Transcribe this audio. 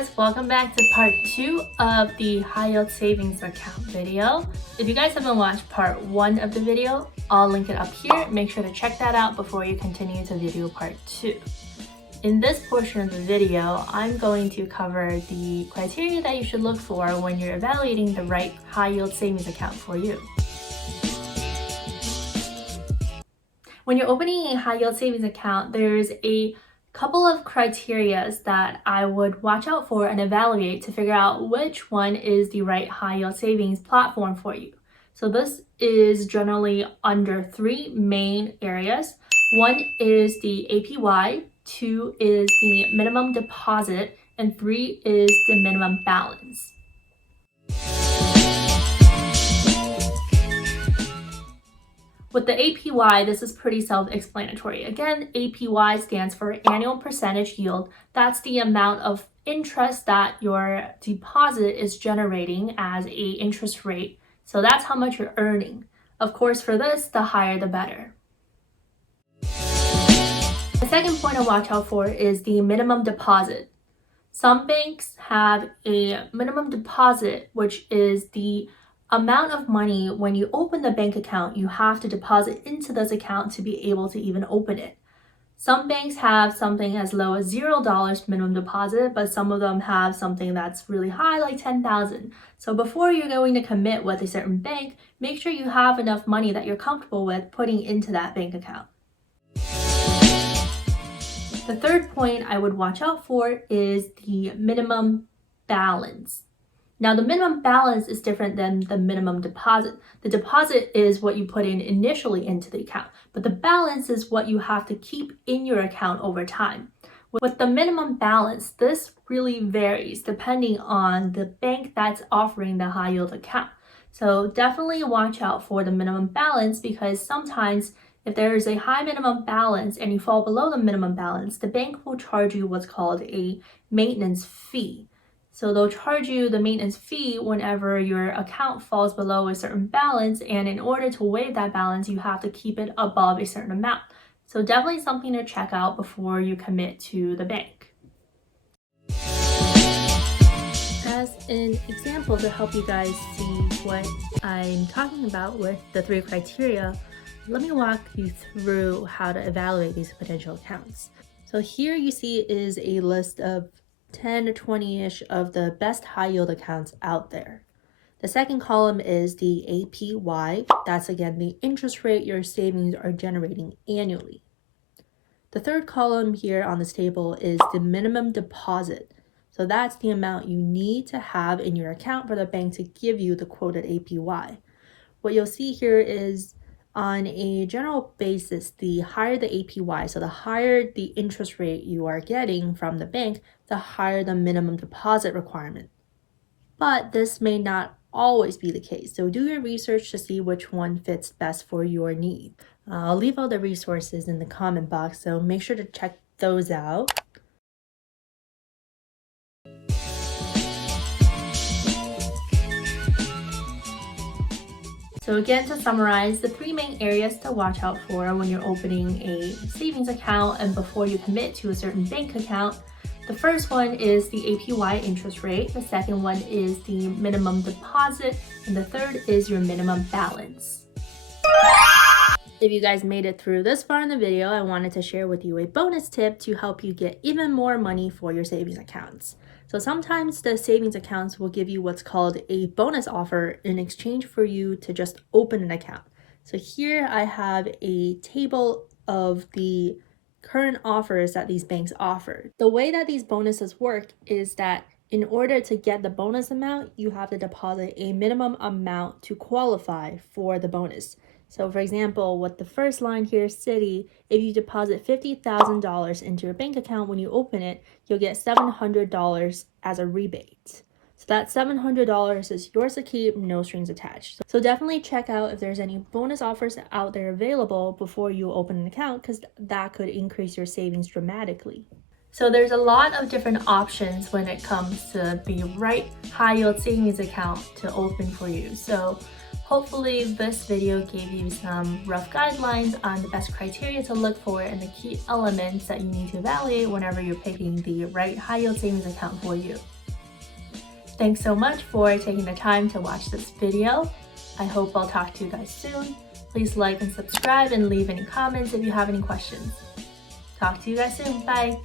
guys, welcome back to part 2 of the high yield savings account video. If you guys haven't watched part 1 of the video, I'll link it up here. Make sure to check that out before you continue to video part 2. In this portion of the video, I'm going to cover the criteria that you should look for when you're evaluating the right high yield savings account for you. When you're opening a high yield savings account, there's a couple of criteria that I would watch out for and evaluate to figure out which one is the right high yield savings platform for you. So this is generally under 3 main areas. 1 is the APY, 2 is the minimum deposit, and 3 is the minimum balance. With the APY, this is pretty self-explanatory. Again, APY stands for annual percentage yield. That's the amount of interest that your deposit is generating as an interest rate. So that's how much you're earning. Of course, for this, the higher the better. The second point to watch out for is the minimum deposit. Some banks have a minimum deposit, which is the amount of money when you open the bank account you have to deposit into this account to be able to even open it. Some banks have something as low as $0 minimum deposit, but some of them have something that's really high, like $10,000. So before you're going to commit with a certain bank, make sure you have enough money that you're comfortable with putting into that bank account. The third point I would watch out for is the minimum balance. Now, the minimum balance is different than the minimum deposit. The deposit is what you put in initially into the account, but the balance is what you have to keep in your account over time. With the minimum balance, this really varies depending on the bank that's offering the high yield account. So definitely watch out for the minimum balance, because sometimes if there is a high minimum balance and you fall below the minimum balance, the bank will charge you what's called a maintenance fee. So they'll charge you the maintenance fee whenever your account falls below a certain balance, and in order to waive that balance, you have to keep it above a certain amount. So definitely something to check out before you commit to the bank. As an example to help you guys see what I'm talking about with the 3 criteria, let me walk you through how to evaluate these potential accounts. So here you see is a list of 10 to 20-ish of the best high yield accounts out there. The second column is the APY. That's again the interest rate your savings are generating annually. The third column here on this table is the minimum deposit. So that's the amount you need to have in your account for the bank to give you the quoted APY. What you'll see here is, on a general basis, the higher the APY, so the higher the interest rate you are getting from the bank, the higher the minimum deposit requirement. But this may not always be the case, so do your research to see which one fits best for your need. I'll leave all the resources in the comment box, so make sure to check those out. So again, to summarize, the 3 main areas to watch out for when you're opening a savings account and before you commit to a certain bank account. The first one is the APY interest rate, the second one is the minimum deposit, and the third is your minimum balance. If you guys made it through this far in the video, I wanted to share with you a bonus tip to help you get even more money for your savings accounts. So sometimes the savings accounts will give you what's called a bonus offer in exchange for you to just open an account. So here I have a table of the current offers that these banks offer. The way that these bonuses work is that in order to get the bonus amount, you have to deposit a minimum amount to qualify for the bonus. So for example, with the first line here, Citi, if you deposit $50,000 into your bank account, when you open it, you'll get $700 as a rebate. So that $700 is yours to keep, no strings attached. So definitely check out if there's any bonus offers out there available before you open an account, because that could increase your savings dramatically. So there's a lot of different options when it comes to the right high yield savings account to open for you. So Hopefully this video gave you some rough guidelines on the best criteria to look for and the key elements that you need to evaluate whenever you're picking the right high yield savings account for you. Thanks so much for taking the time to watch this video. I hope I'll talk to you guys soon. Please like and subscribe and leave any comments if you have any questions. Talk to you guys soon. Bye.